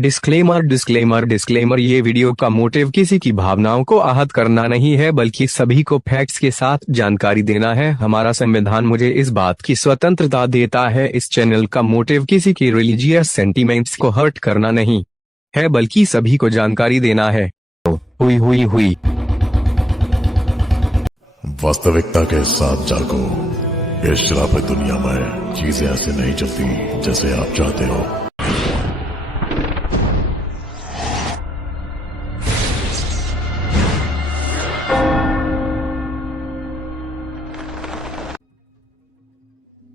Disclaimer disclaimer disclaimer ये video का motive किसी की भावनाओं को आहत करना नहीं है, बल्कि सभी को फैक्ट्स के साथ जानकारी देना है। हमारा संविधान मुझे इस बात की स्वतंत्रता देता है। इस चैनल का मोटिव किसी की रिलीजियस सेंटीमेंट्स को हर्ट करना नहीं है, बल्कि सभी को जानकारी देना है। हुई हुई हुई वास्तविकता के साथ जागो। इस शराफत दुनिया में चीजें ऐसे नहीं चलती जैसे आप चाहते हो।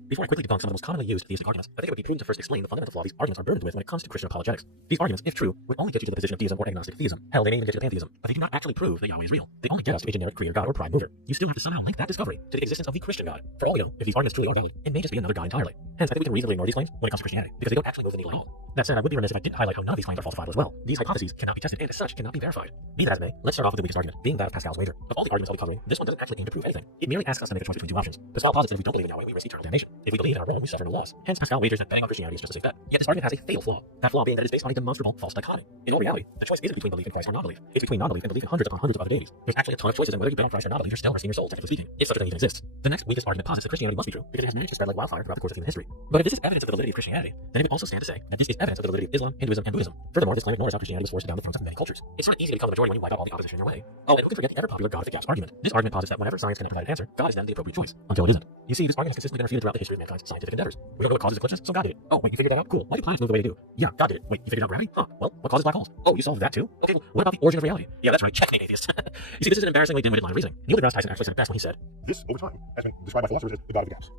Before I quickly debunk some of the most commonly used theistic arguments, I think it would be prudent to first explain the fundamental flaw these arguments are burdened with when it comes to Christian apologetics. These arguments, if true, would only get you to the position of deism or agnostic theism. Hell, they may even get you to pantheism. But they do not actually prove that Yahweh is real. They only get us to a generic creator God or prime mover. You still have to somehow link that discovery to the existence of the Christian God. For all we know, if these arguments truly are valid, it may just be another God entirely. Hence, I think we can reasonably ignore these claims when it comes to Christianity, because they don't actually move the needle at all. That said, I would be remiss if I didn't highlight how none of these claims are falsifiable as well. These hypotheses cannot be tested and as such cannot be verified. Be that as it may, let's start off with the weakest argument, being that of Pascal's wager. Of all the arguments I'll be covering, this one doesn't actually aim to prove anything. It merely asks us to make a choice between two options. Pascal posits that if we don't believe in Yahweh, we risk eternal damnation. If we believe in our wrong, we suffer no loss. Hence, Pascal wagers that betting on Christianity is just a safe bet. Yet this argument has a fatal flaw. That flaw being that it is based on a demonstrable false dichotomy. In all reality, the choice isn't between belief in Christ or non-belief. It's between non-belief and belief in hundreds upon hundreds of other deities. There's actually a ton of choices, and whether you bet on Christ or non-belief, you're still risking your soul, technically speaking, if such a thing even exists. The next weakest argument posits that Christianity must be true because it has managed to spread like wildfire throughout the course of human history. But if this is evidence of the validity of Christianity, then it would also stand to say that this is evidence of the validity of Islam, Hinduism, and Buddhism. Furthermore, this claim ignores how Christianity was forced down the thrones of many cultures. It's sort of easy to become the majority when you wipe out all the opposition in your way. Oh, and who can forget the ever popular God of the gaps argument? This argument posits that whenever science cannot provide an answer, God is then the appropriate choice, until it isn't. You see, this argument has consistently been refuted throughout the history of mankind's scientific endeavors. We don't know what causes eclipses, so God did it. Oh, wait, you figured that out? Cool. Why do planets move the way they do? Yeah, God did it. Wait, you figured out gravity? Huh, well, what causes black holes? Oh, you solved that too? Okay, well, what about the origin of reality? Yeah, that's right, checkmate atheist. You see, this is an embarrassingly dim-witted line of reasoning. Neil deGrasse Tyson actually said it best when he said, "This, over time, has been described by philosophers as the God of the gaps."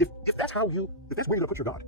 If that's where you're going to put your God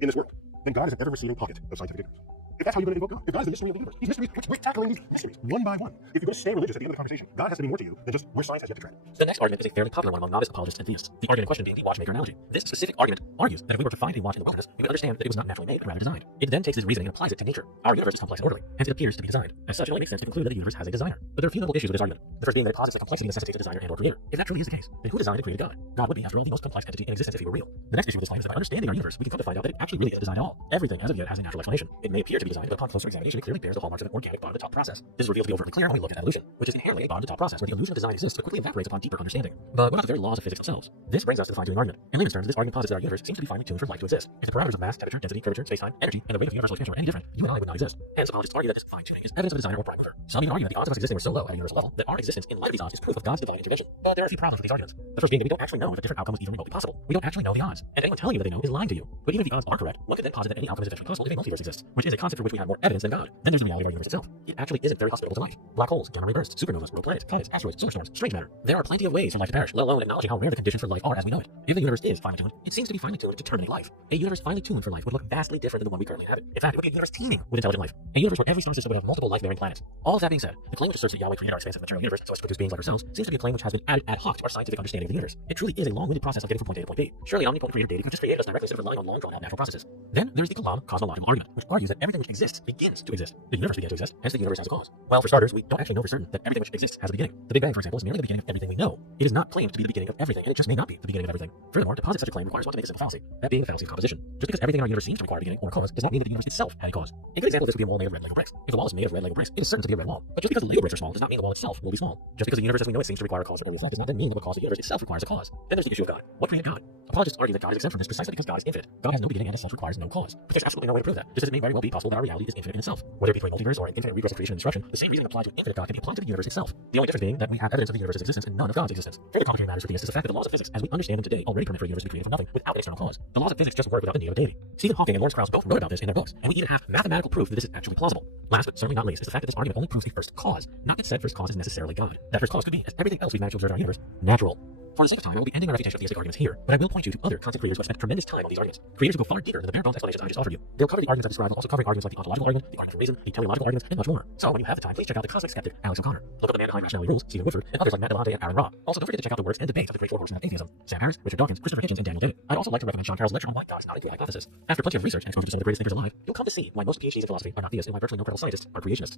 in this world, then God is an ever-receding pocket of scientific ignorance. If that's how you're going to invoke God, if God is the mystery of the universe, these mysteries, we're tackling these mysteries one by one. If you're going to stay religious at the end of the conversation, God has to be more to you than just where science has yet to tread. the next argument is a fairly popular one among novice apologists and theists. The argument in question being the watchmaker analogy. This specific argument argues that if we were to find a watch in the wilderness, we would understand that it was not naturally made, but rather designed. It then takes this reasoning and applies it to nature. Our universe is complex and orderly, hence it appears to be designed. As such, it only makes sense to conclude that the universe has a designer. But there are a few notable issues with this argument. The first being that it posits that complexity necessitates a designer and or creator. If that truly is the case, then who designed and created God? God would be, after all, the most complex entity in existence if he were real. The next issue with this claim is that by understanding our universe, we can come to find out that it actually really isn't designed at all. Everything, as of yet, has a natural explanation. It may appear to be designed, but upon closer examination, it clearly bears the hallmarks of an organic bottom-to-top process. This is revealed to be overtly clear when we look at evolution, which is inherently a bottom-to-top process where the illusion of design exists but quickly evaporates upon deeper understanding. But what about the very laws of physics themselves? This brings us to the fine-tuning argument. In layman's terms, this argument posits that our universe seems to be finely tuned for life to exist. If the parameters of mass, temperature, density, curvature, space-time, energy, and the rate of universal expansion were any different, you and I would not exist. Hence, apologists argue that this fine-tuning is evidence of a designer or prime mover. Some even argue that the odds of us existing were so low at a universal level that our existence in light of these odds is proof of God's divine intervention. But there are a few problems with these arguments. The first being that we don't actually know if a different outcome was even remotely possible. We don't actually know the odds, and anyone telling you that they know is lying to you. But even if the odds are correct, one could then posit that any outcome is eventually possible if a multiverse exists, which is a concept for which we have more evidence than God. Then there's the reality of our universe itself. It actually isn't very hospitable to life. Black holes, gamma ray bursts, supernovas, rogue planets, comets, asteroids, solar storms, strange matter. There are plenty of ways for life to perish, let alone acknowledging how rare the conditions for life are as we know it. If the universe is finely tuned, it seems to be finely tuned to terminate life. A universe finely tuned for life would look vastly different than the one we currently inhabit. In fact, it would be a universe teeming with intelligent life. A universe where every star system would have multiple life-bearing planets. All of that being said, the claim which asserts that Yahweh created our expansive material universe so as to produce beings like ourselves seems to be a claim which has been added ad hoc to our scientific understanding of the universe. It truly is a long-winded process of getting from point A to point B. Surely omnipotent creator deity could just create us directly instead of relying on long drawn-out natural processes. Then there is the Kalam cosmological argument, which argues that everything which exists begins to exist. The universe began to exist, hence the universe has a cause. Well, for starters, we don't actually know for certain that everything which exists has a beginning. The Big Bang, for example, is merely the beginning of everything we know. It is not claimed to be the beginning of everything, and it just may not be the beginning of everything. Furthermore, to posit such a claim requires one to make a simple fallacy, that being the fallacy of composition. Just because everything in our universe seems to require a beginning or a cause does not mean that the universe itself had a cause. A good example of this would be a wall made of red Lego bricks. If the wall is made of red Lego bricks, it is certain to be a red wall. But just because the Lego bricks are small does not mean the wall itself will be small. Just because the universe as we know it seems to require a cause or does not then mean that what caused the universe itself requires a cause. Then there's the issue of God. What created God? Apologists argue that God is exempt from this precisely because God is infinite. God has no beginning and as such requires no cause. But there's absolutely no way to prove that, just as it may very well be possible that our reality is infinite in itself. Whether it be through a multiverse or an infinite regress of creation and destruction, the same reasoning applied to an infinite God can be applied to the universe itself. The only difference being that we have evidence of the universe's existence and none of God's existence. Further complicating matters for theists is the fact that the laws of physics, as we understand them today, already permit for a universe to be created from nothing without an external cause. The laws of physics just work without the need of a deity. Stephen Hawking and Lawrence Krauss both wrote about this in their books, and we even have mathematical proof that this is actually plausible. Last but certainly not least is the fact that this argument only proves the first cause, not that said first cause is necessarily God. That first cause could be, as everything else we've managed to observe in our universe, natural. For the sake of time, I will be ending our refutation of theistic arguments here, but I will point you to other concept creators who have spent tremendous time on these arguments. Creators who go far deeper than the bare bones explanations I just offered you. They'll cover the arguments I described, while also covering arguments like the ontological argument, the argument for reason, the teleological arguments, and much more. So when you have the time, please check out the cosmic skeptic Alex O'Connor. Look up the man behind rationality rules, Stephen Woodford, and others like Matt Devante and Aaron Ra. Also, don't forget to check out the works and debates of the great four horsemen of atheism: Sam Harris, Richard Dawkins, Christopher Hitchens, and Daniel Dennett. I'd also like to recommend Sean Carroll's lecture on white dots, not a hypothesis. After plenty of research and exposure to some of the greatest thinkers alive, you'll come to see why most PhDs in philosophy are not theists and why virtually no credible scientists are creationists.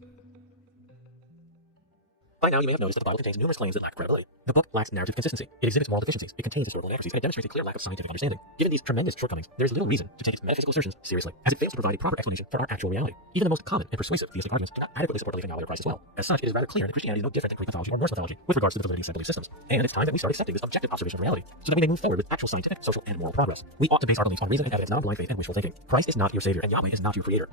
By now, you may have noticed that the Bible contains numerous claims that lack credibility. The book lacks narrative consistency. It exhibits moral deficiencies. It contains historical inaccuracies, and it demonstrates a clear lack of scientific understanding. Given these tremendous shortcomings, there is little reason to take its metaphysical assertions seriously, as it fails to provide a proper explanation for our actual reality. Even the most common and persuasive theistic arguments do not adequately support belief in Yahweh or Christ as well. As such, it is rather clear that Christianity is no different than Greek mythology or Norse mythology with regards to the validity of said belief systems. And it's time that we start accepting this objective observation of reality, so that we may move forward with actual scientific, social, and moral progress. We ought to base our beliefs on reason and evidence, not on blind faith and wishful thinking. Christ is not your savior, and Yahweh is not your creator.